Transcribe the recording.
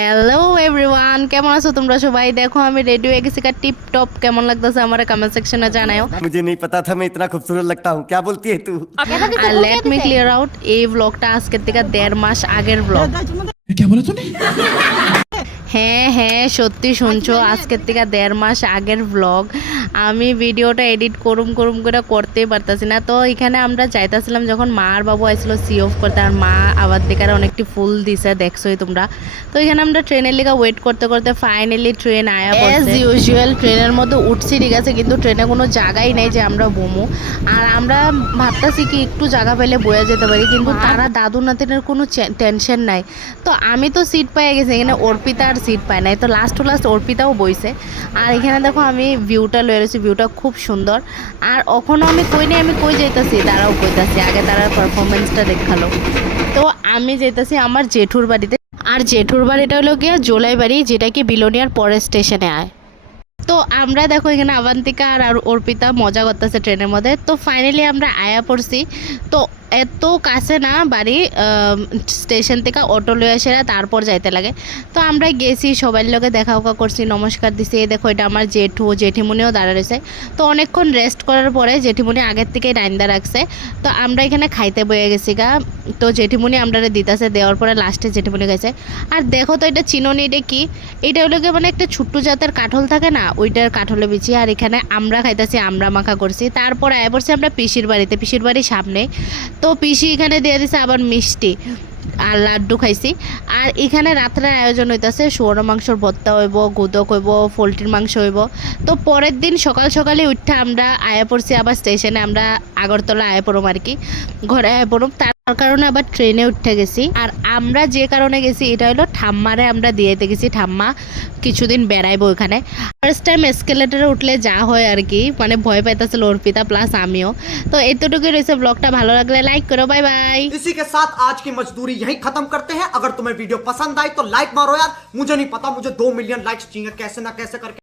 Hello everyone, কেমন আছো তোমরা সবাই? দেখো আমি রেডি হয়ে গেছি, টিপ টপ। কেমন লাগতেছে আমার কমেন্ট সেকশনে জানাও। मुझे नहीं पता था मैं इतना खूबसूरत लगता हूँ। क्या बोलती है तू? আর লেট মি ক্লিয়ার আউট, এই ব্লগটা আজকের থেকে 1.5 মাস আগের ব্লগ। क्या बोला तूने? হ্যাঁ হ্যাঁ, সত্যি শুনছো, আজকের থেকে 1.5 মাস আগের ব্লগ। আমি ভিডিওটা এডিট করুম করে করতেই পারতাছি না। তো এখানে আমরা যাইতাছিলাম যখন মা আর বাবু আইছিল সি অফ করতে, আর মা আবার দেখার অনেকটি ফুল দিছে, দেখছোই তোমরা। তো এখানে আমরা ট্রেনের লিগা ওয়েট করতে করতে ফাইনালি ট্রেন আয়া পড়ছে। অ্যাজ ইউজুয়াল ট্রেনের মধ্যে উঠছি, ঠিক আছে, কিন্তু ট্রেনে কোনো জায়গাই নেই যে আমরা বমু। আর আমরা ভাবতাছি কি একটু জায়গা পেলে বয়ে যেতে পারি, কিন্তু তারা দাদু নাতিনের কোনো টেনশন নাই। তো আমি তো সিট পেয়ে গেছি, এখানে অর্পিতা আর সিট পায় নাই। তো লাস্ট অর্পিতাও বইছে। আর এখানে দেখো আমি ভিউটা লয়ে রয়েছি, ভিউটা খুব সুন্দর। আর এখনও আমি কই নেই, আমি কই যাইতাছি তারাও কইতাছি, আগে তারা পারফরমেন্সটা দেখালো। তো আমি যাইতাছি আমার জেঠুর বাড়িতে। আর জেঠুর বাড়িটা হলো গিয়া জোলাই বাড়ি, যেটা কি বিলোনিয়ার পরের স্টেশনে আয়। তো আমরা দেখো এখানে আবান্তিকা আর অর্পিতা মজা করতেছে ট্রেনের মধ্যে। তো ফাইনালি আমরা আয়া পড়ছি। তো এত কাছে না বাড়ি, স্টেশন থেকে অটো লয়ে আসে তারপর যাইতে লাগে। তো আমরা গেছি, সবার লগে দেখা করছি, নমস্কার দিছি। এই দেখো এটা আমার জেঠিমুনিও দাঁড়া রয়েছে। তো অনেকক্ষণ রেস্ট করার পরে জেঠিমুনি আগের থেকেই রাইন্দা রাখছে। তো আমরা এখানে খাইতে বয়ে গেছি গা। তো জেঠিমুনি আমরা দিতেছে, দেওয়ার পরে লাস্টে জেঠিমুনি গেছে। আর দেখো তো এটা চিনোনি, এটা কি? এটা হলো গিয়ে মানে একটা ছোট্ট জাতের কাঠল থাকে না, ওইটার কাঠলে বিছি। আর এখানে আমরা খাইতেছি, আমরা মাখা করছি। তারপর আয় পড়ছি আমরা পিসির বাড়িতে, পিসির বাড়ির সামনে। তো পিসি এখানে দিয়ে দিছে আবার মিষ্টি আর লাড্ডু খাইছি। আর এখানে রাত্রের আয়োজন হইতেছে, শুয়োর মাংসর ভর্তা হইব, গুদক হইব, পোলট্রির মাংস হইব। তো পরের দিন সকালে উঠে আমরা আয়া পড়ছি আবার স্টেশনে। আমরা আগরতলা আয়া পড়ম আর কি, ঘরে আয়া পড়ম। তার কারণে আবার ট্রেনে উঠে গেছি। আর আমরা যে কারণে গেছি এটা হলো ঠাম্মারে আমরা দিয়েতে গেছি, ঠাম্মা কিছুদিন বেড়াইবো ওখানে। ফার্স্ট টাইম এসকেলেটারে উঠলে যা হয় আর কি, মানে ভয় পাইতেছিল অর্পিতা প্লাস আমিও। তো এতটুকুই রয়েছে। ব্লগটা ভালো লাগলে লাইক করো, বাই বাই। इसी के साथ आज की मजदूरी यहीं खत्म करते हैं। अगर तुम्हें वीडियो पसंद आई तो लाइक मारो यार। मुझे नहीं पता, मुझे 2 मिलियन लाइक्स चाहिए कैसे ना कैसे करके।